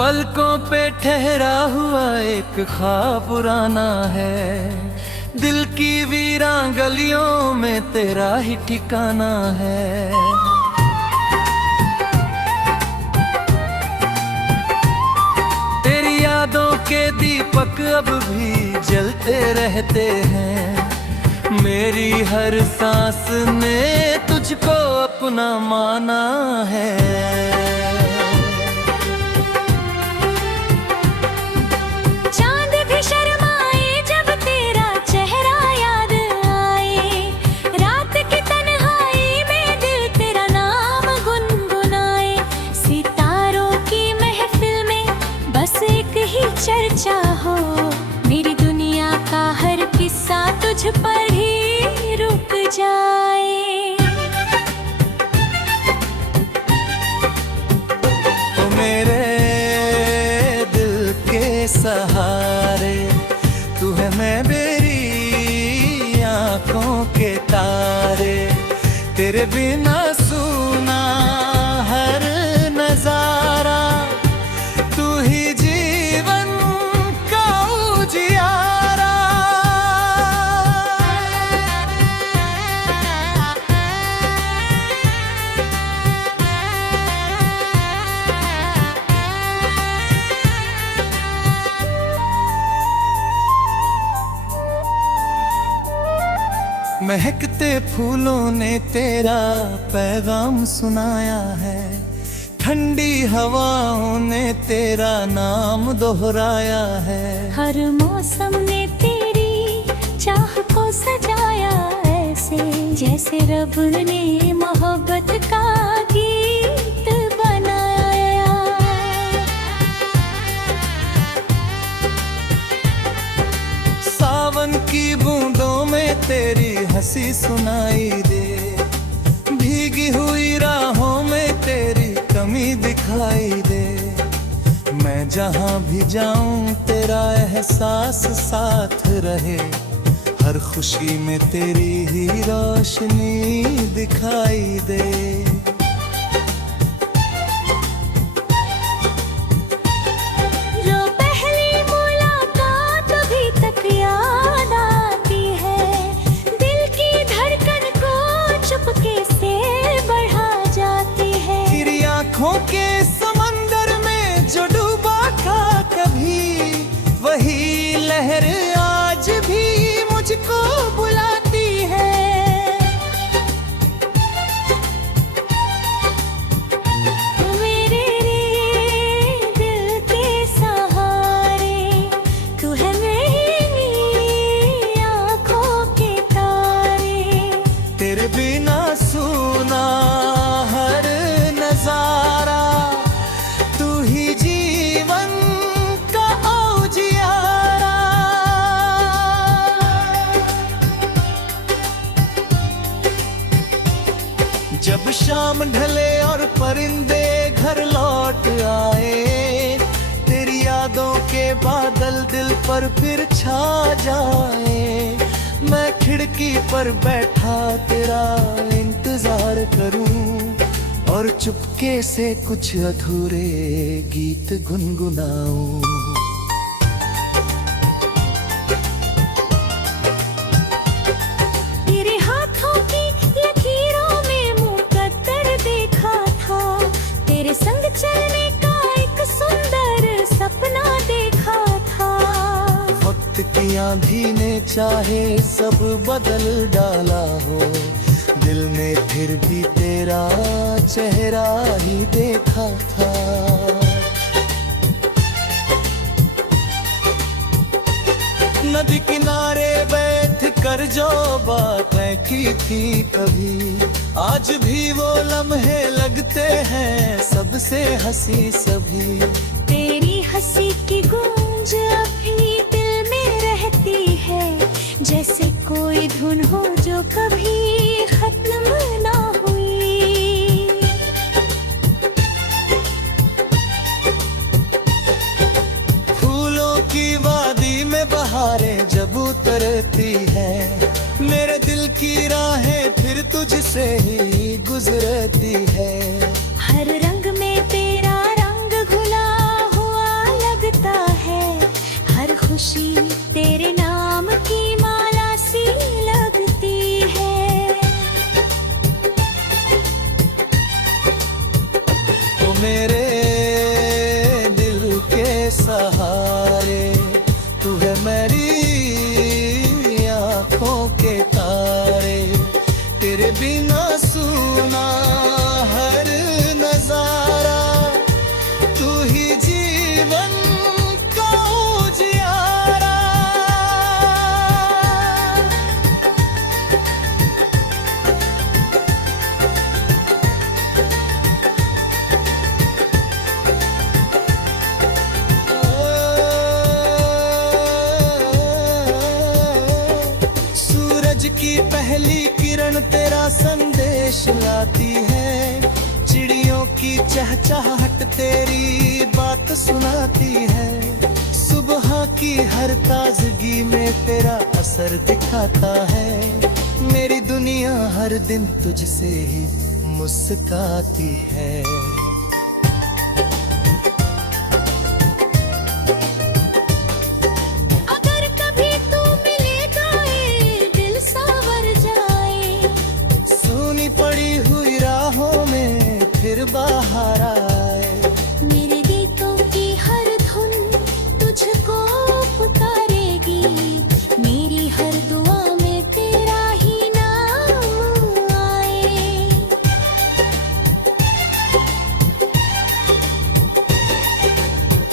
पलकों पे ठहरा हुआ एक ख्वाब पुराना है, दिल की वीरान गलियों में तेरा ही ठिकाना है। तेरी यादों के दीपक अब भी जलते रहते हैं, मेरी हर सांस ने तुझको अपना माना है। चर्चा हो मेरी दुनिया का हर किस्सा तुझ पर ही रुक जाए। ओ मेरे दिल के सहारे तू है, मैं मेरी आंखों के तारे, तेरे बिना सुना हर नजारा, तू ही महकते फूलों ने तेरा पैगाम सुनाया है, ठंडी हवाओं ने तेरा नाम दोहराया है। हर मौसम ने तेरी चाह को सजाया ऐसे, जैसे रब ने मोहब्बत का गीत बनाया। सावन की बूंदों में तेरी हंसी सुनाई दे, भीगी हुई राहों में तेरी कमी दिखाई दे। मैं जहां भी जाऊं तेरा एहसास साथ रहे, हर खुशी में तेरी ही रोशनी दिखाई दे। आँखों के समंदर में जो डूबा था कभी, वही लहर आज भी मुझको बुलाती है। मेरे दिल के सहारे तू है, मेरी आँखों के तारे, तेरे बिना सुना हर नजारा, तू ही जीवन का औजियारा। जब शाम ढले और परिंदे घर लौट आए, तेरी यादों के बादल दिल पर फिर छा जाए, मैं खिड़की पर बैठा तेरा इंतजार करूं और चुपके से कुछ अधूरे गीत गुनगुनाऊं। तेरे हाथों की लकीरों में मुकद्दर देखा था, तेरे संग चलने का एक सुंदर सपना देखा था। वक्त की आंधी ने चाहे सब बदल डाला हो, दिल में फिर भी तेरा चेहरा ही देखा था। नदी किनारे बैठ कर जो बातें की थी कभी, आज भी वो लम्हे लगते हैं सबसे हंसी सभी। तेरी हंसी की गूंज अभी दिल में रहती है, जैसे कोई धुन हो जो कभी खत्म ना हुई। फूलों की वादी में बहारें जब उतरती है, मेरे दिल की राहें फिर तुझसे ही गुजरती है। हर रंग में तेरा रंग घुला हुआ मेरे दिल के सहारे, तू है मेरी आंखों के तारे, तेरे बिना सुना हर नजारा, तू ही जीवन का उजियारा। सूरज की पहली किरण तेरा संदेश लाती है, चिड़ियों की चहचहाहट तेरी बात सुनाती है, सुबह की हर ताजगी में तेरा असर दिखाता है, मेरी दुनिया हर दिन तुझसे ही मुस्काती है। अगर कभी तू मिले गाए दिल सांवर जाए, सुनी पड़ी हुई राहों में फिर बाहर आए, मेरे गीतों की हर धुन तुझको पुकारेगी, मेरी हर दुआ में तेरा ही नाम आए।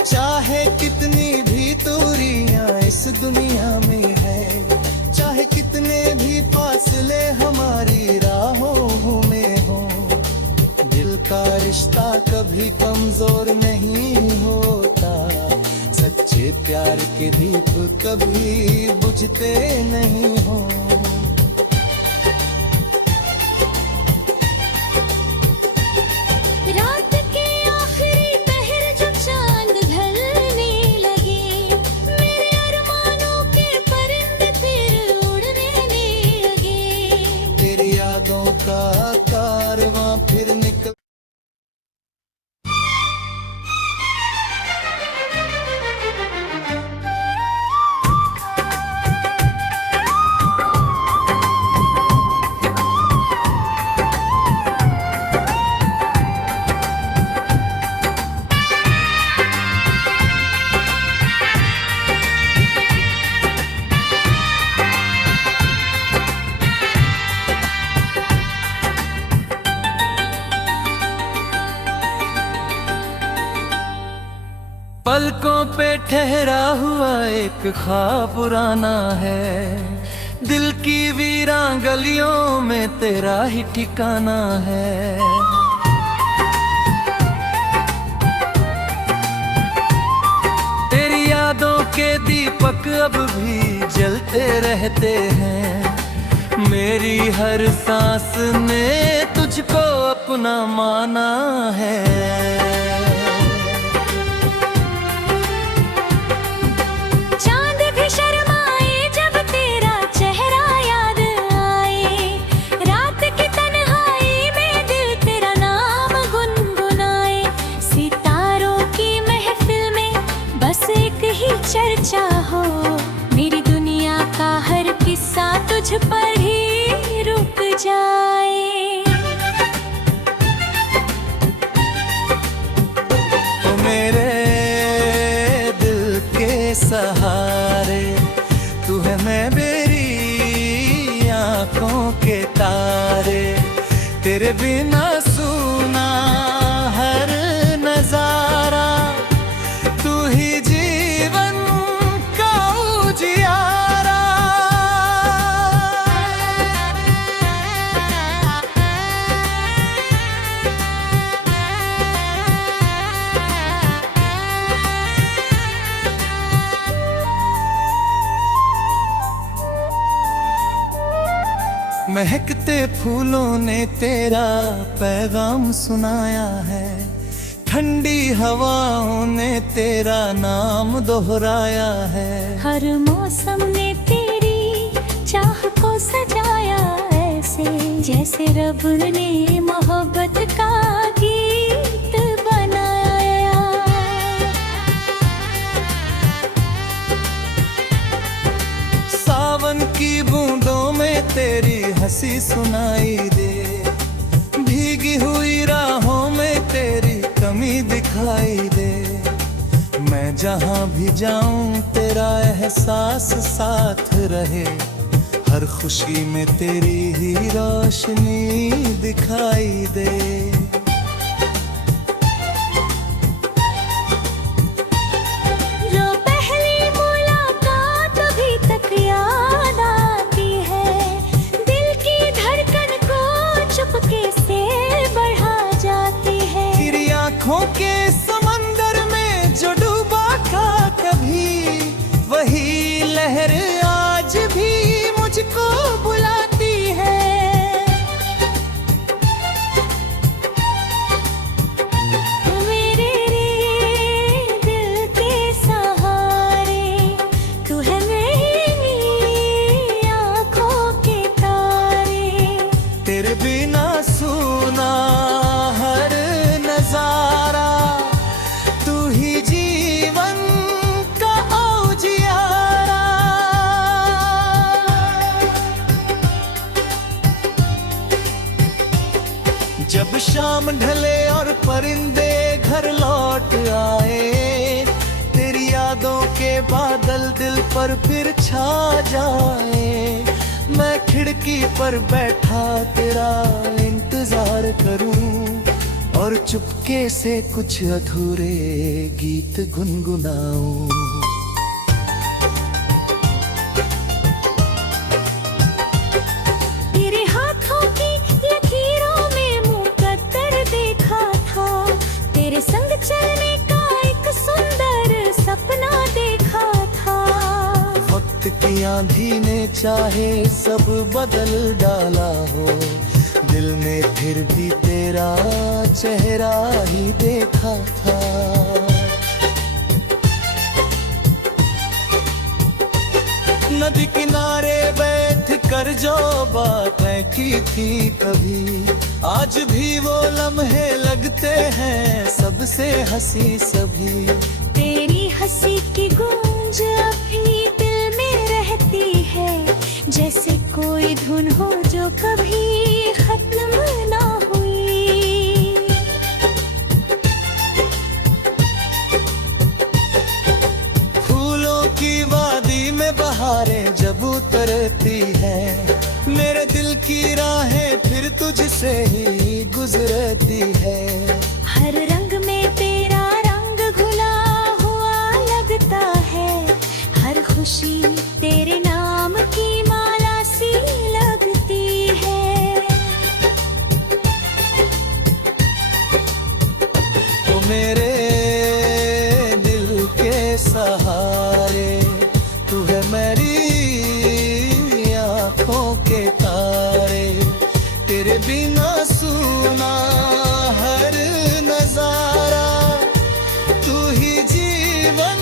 चाहे कितनी भी दूरियां इस दुनिया में है, चाहे कितने भी फासले हमारी राहों में हो, दिल का रिश्ता कभी कमजोर नहीं होता, सच्चे प्यार के दीप कभी बुझते नहीं हो। रात के आखिरी पहर जब चांद ढलने लगे, मेरे अरमानों के परिंदे फिर उड़ने लगे, तेरी यादों का कारवां फिर निकल। पलकों पे ठहरा हुआ एक ख्वाब पुराना है, दिल की वीरान गलियों में तेरा ही ठिकाना है। तेरी यादों के दीपक अब भी जलते रहते हैं, मेरी हर सांस ने तुझको अपना माना है। चांद भी शर्माए जब तेरा चेहरा याद आए, रात की तन्हाई में दिल तेरा नाम गुनगुनाए, सितारों की महफिल में बस एक ही चर्चा हो, मेरी दुनिया का हर किस्सा तुझ पर ही रुक जाए। ओ मेरे दिल के सहारे, तू है मैं मेरी आंखों के तारे, तेरे बिना सुना हर नजारा, तू ही जीवन का उजियारा। महकते फूलों ने तेरा पैगाम सुनाया है, ठंडी हवाओं ने तेरा नाम दोहराया है, हर मौसम ने तेरी चाह को सजाया ऐसे, जैसे रब ने मोहब्बत का गीत बनाया। सावन की बूंदों में तेरी हंसी सुनाई दे, भीगी हुई राहों में तेरी कमी जहाँ भी जाऊं तेरा एहसास साथ रहे, हर खुशी में तेरी ही रोशनी दिखाई दे। जो पहली मुलाकात अभी तक याद आती है, दिल की धड़कन को चुपके से बढ़ा जाती है। तेरी आंखों के समंदर में जो डूबा था कभी, वही लहर आज भी मुझको बुलाती है। मेरे दिल के सहारे तू है, मेरी आँखों के तारे। तेरे बिना सुना हर नजारा, तू ही जीवन का औजियारा। जब शाम ढले और परिंदे घर लौट आए, तेरी यादों के बादल दिल पर फिर छा जाए। मैं खिड़की पर बैठा तेरा इंतजार करूं, और चुपके से कुछ अधूरे गीत गुनगुनाऊं। तेरे हाथों की लकीरों में मुकद्दर देखा था, तेरे संग चलने का एक सुंदर सपना देखा था। वक्त की आंधी ने चाहे सब बदल डाला हो, दिल में फिर भी तेरा चेहरा ही देखा था। नदी किनारे बैठ कर जो बातें की थी कभी, आज भी वो लम्हे लगते हैं सबसे हंसी सभी। तेरी हंसी की गूंज अभी दिल में रहती है, जैसे कोई धुन हो जो कभी खत्म ना हुई। फूलों की वादी में बहारें जब उतरती है, मेरे दिल की राहें फिर तुझसे ही गुजरती है। हर रंग में तेरा रंग घुला हुआ लगता है, हर खुशी तेरे नाम की माला सी लगती है। ओ मेरे दिल के सहारे, तू है मेरी आंखों के तारे। तेरे बिना सुना हर नजारा, तू ही जीवन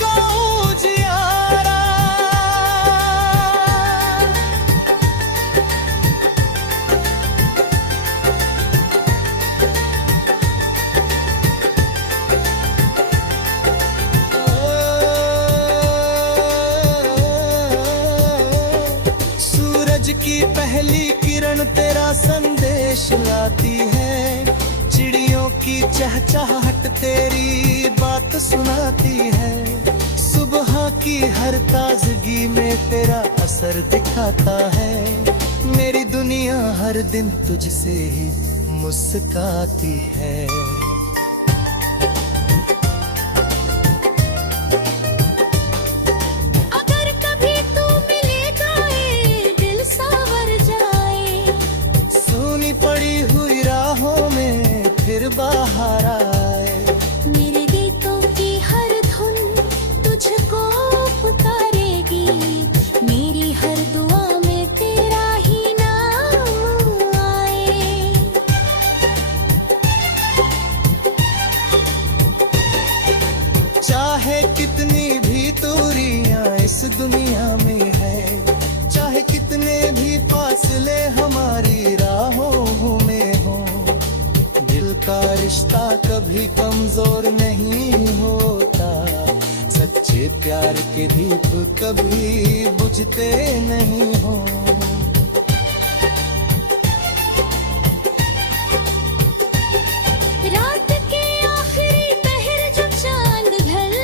का उजियारा। सूरज की पहली किरण तेरा संदेश लाती है, चिड़ियों की चहचहाहट तेरी बात सुनाती है। सुबह की हर ताजगी में तेरा असर दिखाता है, मेरी दुनिया हर दिन तुझसे ही मुस्काती है। अगर कभी तू मिलेगा ये दिल सांवर जाए, सूनी पड़ी हुई राहों में फिर बाहर आए। मेरे गीतों की हर धुन तुझको पुकारेगी, मेरी हर दुआ में तेरा ही नाम आए। चाहे कितनी भी दूरियां इस दुनिया में है, चाहे कितने भी फासले हमारी राहों में हो, दिल का रिश्ता कभी कमजोर नहीं होता। सच्चे प्यार के दीप कभी बुझते नहीं हो। रात के आखिरी पहर जब चांद ढल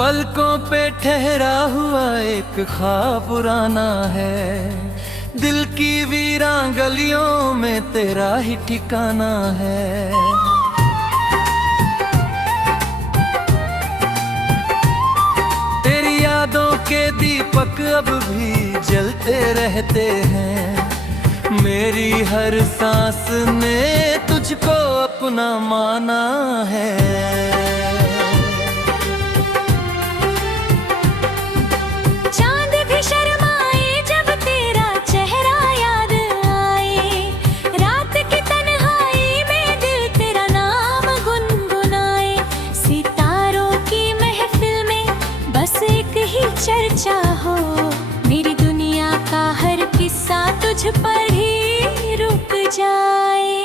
पलकों पे ठहरा हुआ एक ख्वाब पुराना है, दिल की वीरान गलियों में तेरा ही ठिकाना है। तेरी यादों के दीपक अब भी जलते रहते हैं, मेरी हर सांस ने तुझको अपना माना है। चांद भी शर्माए जब तेरा चेहरा याद आए, रात की तन्हाई में दिल तेरा नाम गुनगुनाए। सितारों की महफिल में बस एक ही चर्चा हो, मेरी दुनिया का हर किस्सा तुझ पर ही रुक जाए।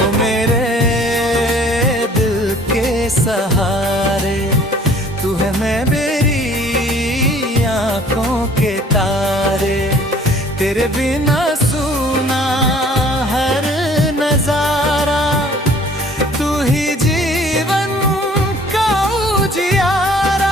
ओ मेरे दिल के सहारे तू है, मैं मेरी आंखों के तारे, तेरे बिना सुना हर नजारा, तू ही जीवन का उजियारा।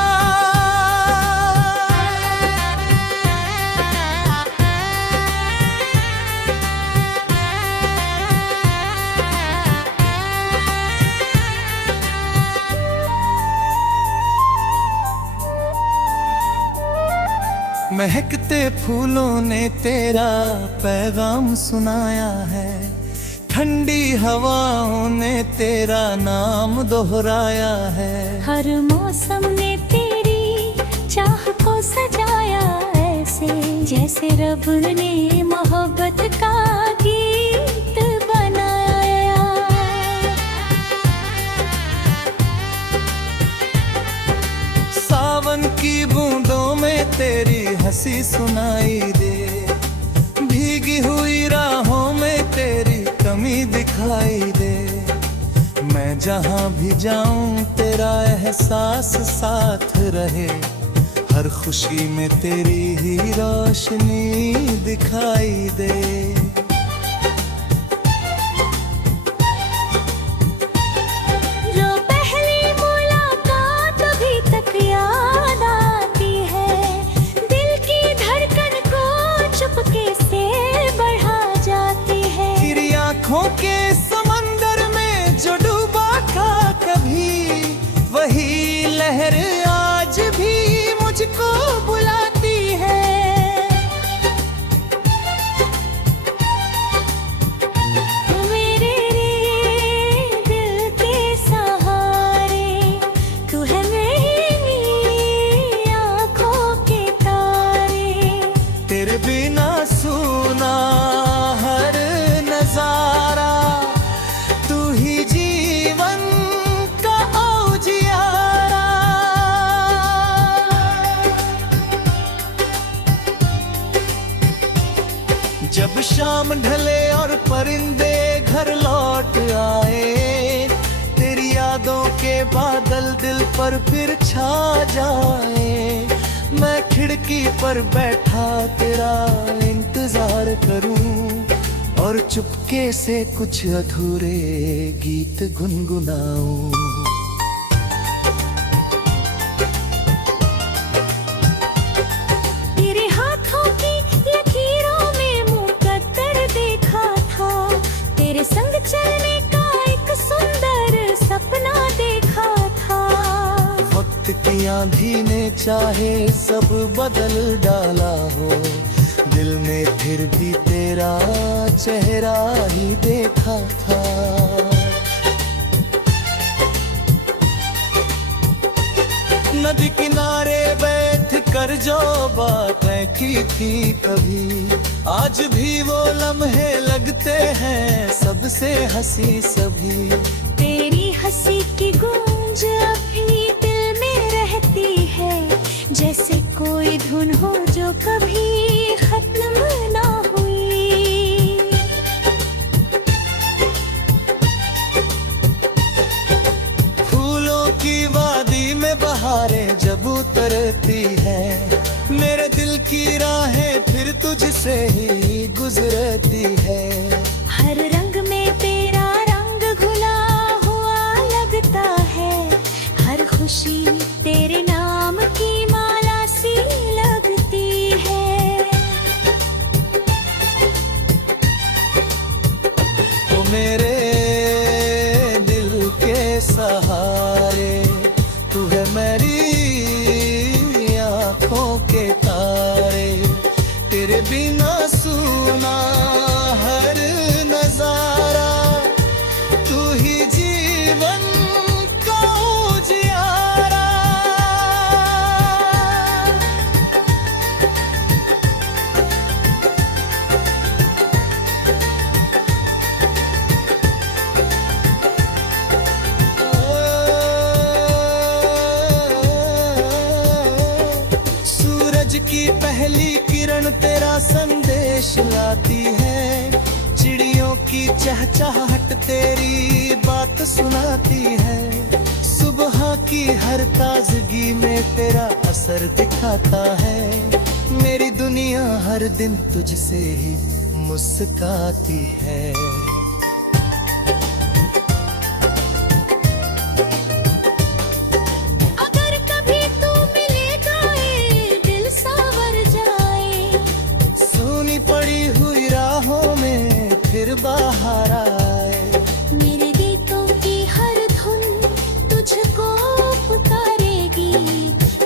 महकते फूलों ने तेरा पैगाम सुनाया है, ठंडी हवाओं ने तेरा नाम दोहराया है। हर मौसम ने तेरी चाह को सजाया ऐसे, जैसे रब ने मोहब्बत का गीत बनाया। सावन की बूंदों में तेरी हंसी सुनाई दे, भीगी हुई राहों में तेरी कमी दिखाई दे। मैं जहां भी जाऊं तेरा एहसास साथ रहे, हर खुशी में तेरी ही रोशनी दिखाई दे। जो पहली मुलाकात अभी तक याद आती है, दिल की धड़कन को चुपके से बढ़ा जाती है। तेरी आंखों के समंदर में जो डूबा था कभी, वही लहर आज भी मुझको बुलाती है। मेरे दिल के सहारे तू है, मेरी आँखों के तारे, तेरे बिना सुना हर नजारा, तू ही जीवन का उजियारा। जब शाम ढले और परिंदे घर लौट आए, तेरी यादों के बादल दिल पर फिर छा जाए। मैं खिड़की पर बैठा तेरा इंतजार करूं, और चुपके से कुछ अधूरे गीत गुनगुनाऊं। तेरे हाथों की लकीरों में मुकद्दर देखा था, तेरे संग चलने का एक सुंदर सपना देखा था। वक्त की आंधी ने चाहे सब बदल डाला हो, दिल में फिर भी तेरा चेहरा ही देखा था। नदी किनारे बैठ कर जो बातें की थी कभी, आज भी वो लम्हे लगते हैं सबसे हंसी सभी। तेरी हंसी की गूंज अभी दिल में रहती है, जैसे कोई धुन हो जो कभी खत्म ना हुई। फूलों की वादी में बहारें जब उतरती है, मेरे दिल की राहें फिर तुझसे ही गुजरती है। हर रंग में तेरा रंग घुला हुआ धड़कन तेरा संदेश लाती है, चिड़ियों की चहचहाहट तेरी बात सुनाती है, सुबह की हर ताजगी में तेरा असर दिखाता है, मेरी दुनिया हर दिन तुझसे ही मुस्काती है। अगर कभी तू मिलेगा ये दिल सांवर जाए, सुनी पड़ी हुई राहों में फिर बाहर आए, मेरे गीतों की हर धुन तुझको पुकारेगी,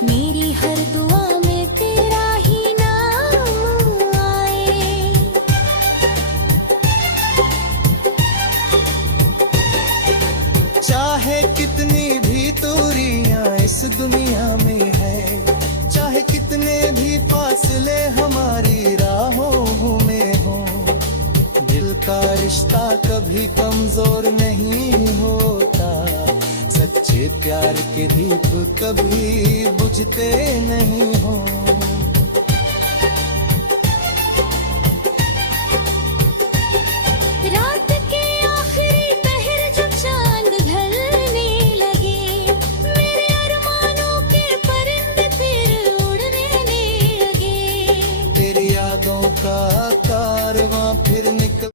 मेरी हर दुआ में तेरा ही नाम आए। चाहे कितनी भी दूरियां इस दुनिया में है, चाहे कितने भी फासले हमारी राहों में हो, दिल का रिश्ता कभी कमजोर नहीं होता, सच्चे प्यार के दीप कभी बुझते नहीं हो। रात के आखिरी पहर जब चांद ढलने लगे, मेरे अरमानों के परिंदे फिर उड़ने लगे, तेरी यादों का कारवां फिर निकल।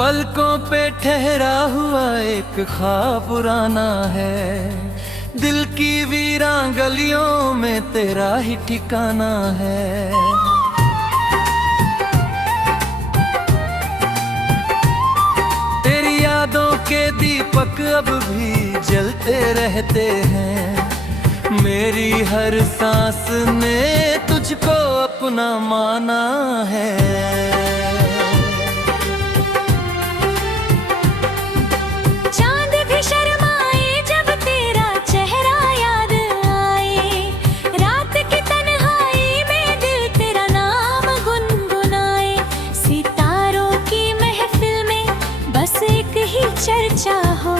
पलकों पे ठहरा हुआ एक ख्वाब पुराना है, दिल की वीरान गलियों में तेरा ही ठिकाना है, तेरी यादों के दीपक अब भी जलते रहते हैं, मेरी हर सांस ने तुझको अपना माना है। चांद भी शर्माए जब तेरा चेहरा याद आए, रात की तन्हाई में दिल तेरा नाम गुनगुनाए, सितारों की महफिल में बस एक ही चर्चा हो,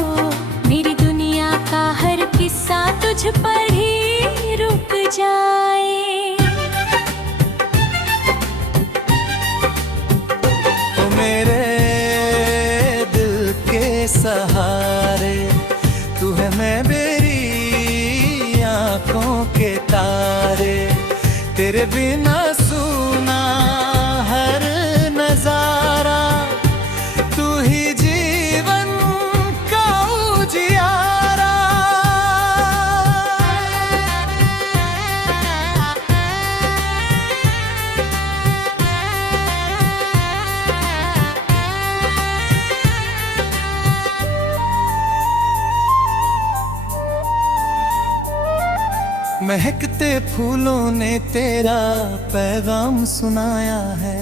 मेरी दुनिया का हर किस्सा तुझ पर ही रुक जाए। ओ मेरे दिल के सहारे तू है, मैं मेरी आंखों के तारे, तेरे बिना सुना हर नजारा, तू ही जीवन का उजियारा। महकते फूलों ने तेरा पैगाम सुनाया है,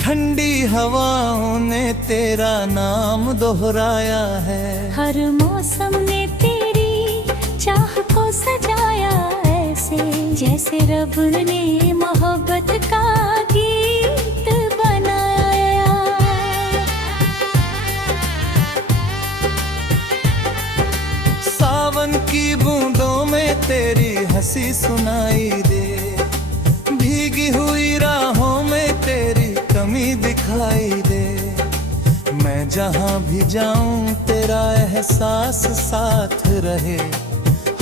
ठंडी हवाओं ने तेरा नाम दोहराया है, हर मौसम ने तेरी चाह को सजाया ऐसे, जैसे रब ने मोहब्बत का गीत बनाया। सावन की बूंदों में तेरी हंसी सुनाई दे, भीगी हुई राहों में तेरी कमी दिखाई दे, मैं जहां भी जाऊं तेरा एहसास साथ रहे,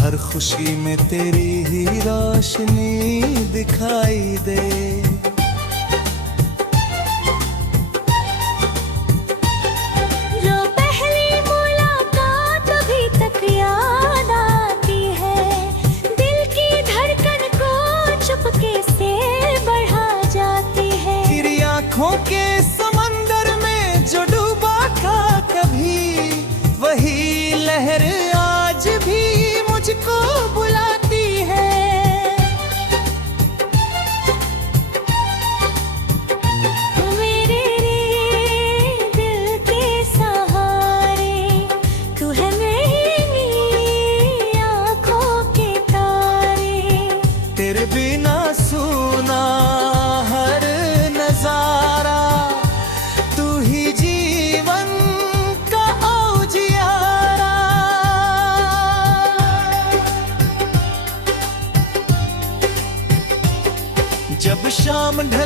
हर खुशी में तेरी ही रोशनी दिखाई दे। जो पहली मुलाकात अभी तक याद आती है, दिल की धड़कन को चुपके से बढ़ा जाती है, तेरी आंखों के समंदर में जो डूबा था कभी, वही लहर आज भी मुझको बुलाती है।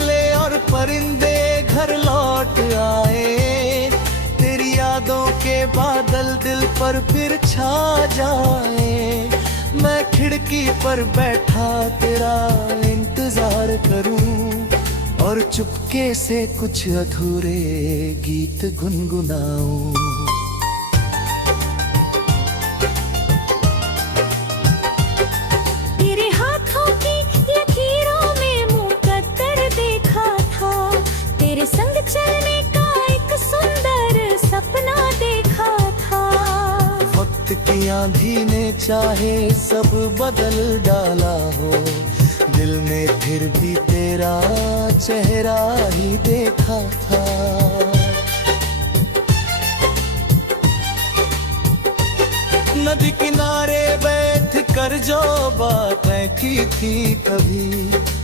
निकले और परिंदे घर लौट आए, तेरी यादों के बादल दिल पर फिर छा जाए। मैं खिड़की पर बैठा तेरा इंतजार करूं और चुपके से कुछ अधूरे गीत गुनगुनाऊं। तेरे हाथों की लकीरों में मुकद्दर देखा था, तेरे संग चलने का एक सुंदर सपना देखा था। वक्त की आंधी ने चाहे सब बदल डाला हो, दिल में फिर भी तेरा चेहरा ही देखा था। नदी किनारे बैठ कर जो बातें की थी कभी,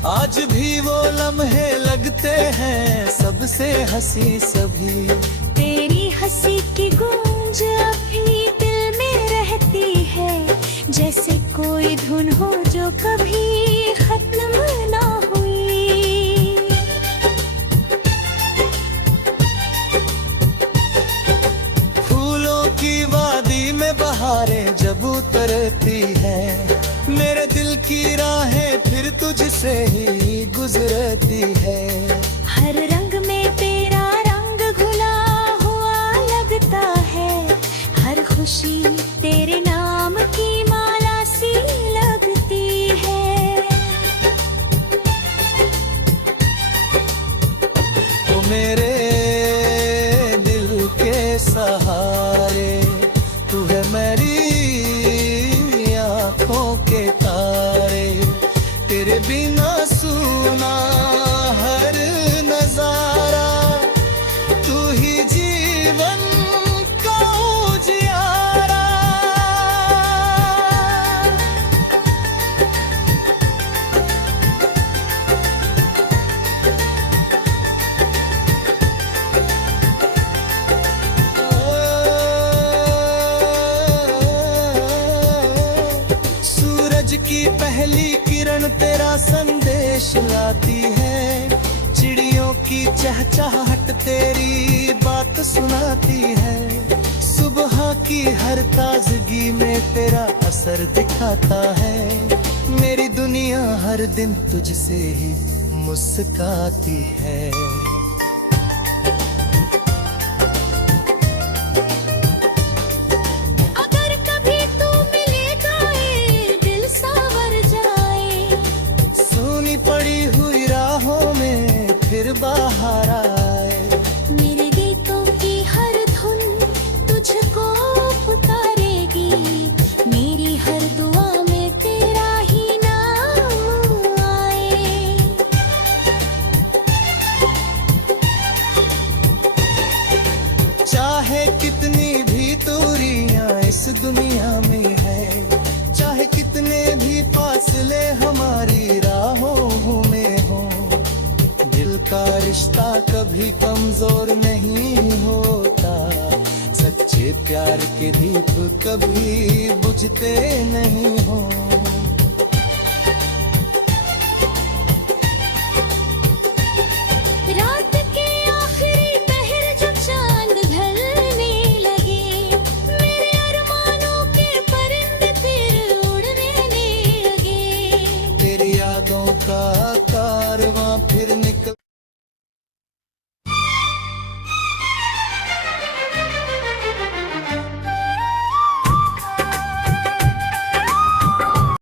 आज भी वो लम्हे लगते हैं सबसे हंसी सभी। तेरी हंसी की गूंज अभी दिल में रहती है, जैसे कोई धुन हो जो कभी खत्म ना हुई। फूलों की वादी में बहारें जब उतरती है, मेरे दिल की राहें फिर तुझसे ही गुजरती है। हर रंग में तेरा रंग घुला हुआ लगता है, हर खुशी तेरे नाम की माला सी लगती है। ओ मेरे दिल के सहारे, तू है मेरी आँखों के तारे, तेरे बिना सुना हर नजारा, तू ही जीवन का उजियारा। सूरज की पहली किरण तेरा संदेश लाती है, चिड़ियों की चहचहाहट तेरी बात सुनाती है। सुबह की हर ताजगी में तेरा असर दिखाता है, मेरी दुनिया हर दिन तुझसे ही मुस्काती है। अगर कभी तू मिलेगा ये दिल सांवर जाए, सोनी पड़ी हुई राहों में फिर बाहर आए। मेरे गीतों की हर धुन तुझको पुकारेगी, मेरी हर दुआ में तेरा ही नाम आए। चाहे कितनी भी दूरियां इस दुनिया में है, चाहे कितने भी फासले हमारी राहों में हो, दिल का रिश्ता कभी कमजोर नहीं होता, सच्चे प्यार के दीप कभी बुझते नहीं हो।